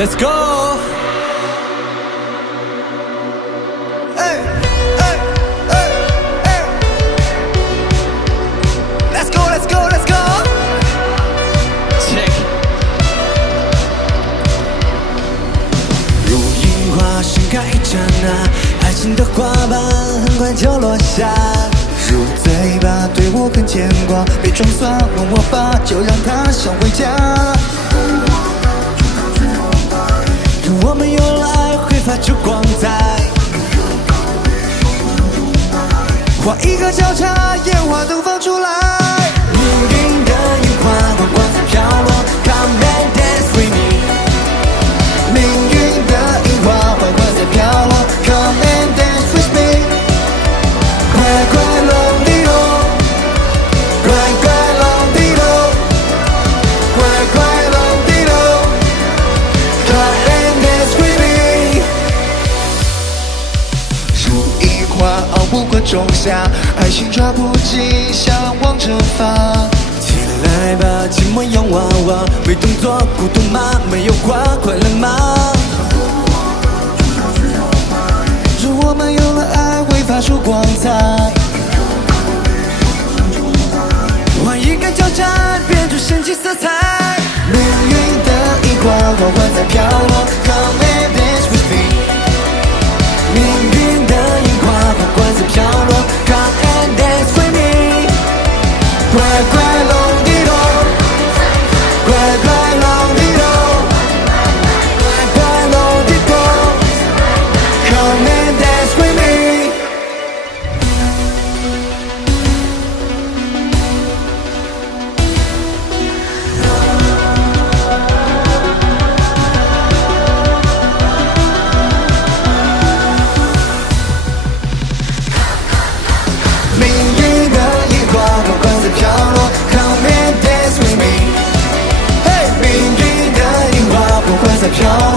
Let's go. Hey, hey, hey, hey. Let's go, let's go, let's go. Check. 如樱花盛开一刹那，爱情的花瓣很快就落下。如嘴巴对我很牵挂，别装蒜问我吧，就让它想回家。如我们有了爱，会发出光彩。花一个交叉，烟花都放出来。命运的樱花，缓缓在飘落。Come and dance with me。命运的樱花，缓缓在飘落。Come and dance with me。快快龙地龙，快快龙地龙，快快龙地龙。Come and dance with me。如樱花熬不过仲夏，爱情抓不紧，向往着发。起来吧，寂寞洋娃娃，没动作孤独吗？没有花快乐吗？如我们有了爱，会发出光彩。花一个交叉，变出神奇色彩。命运的樱花，缓缓在飘落。Come and dance with me。命运的樱花，缓缓在飘落。Come and dance with me。快快龙地龙，快快龙地龙，快快龙地龙。Come and dance with me。命运的樱花缓缓在飘落 ，Come and dance with me。嘿，命运的樱花缓缓在飘落。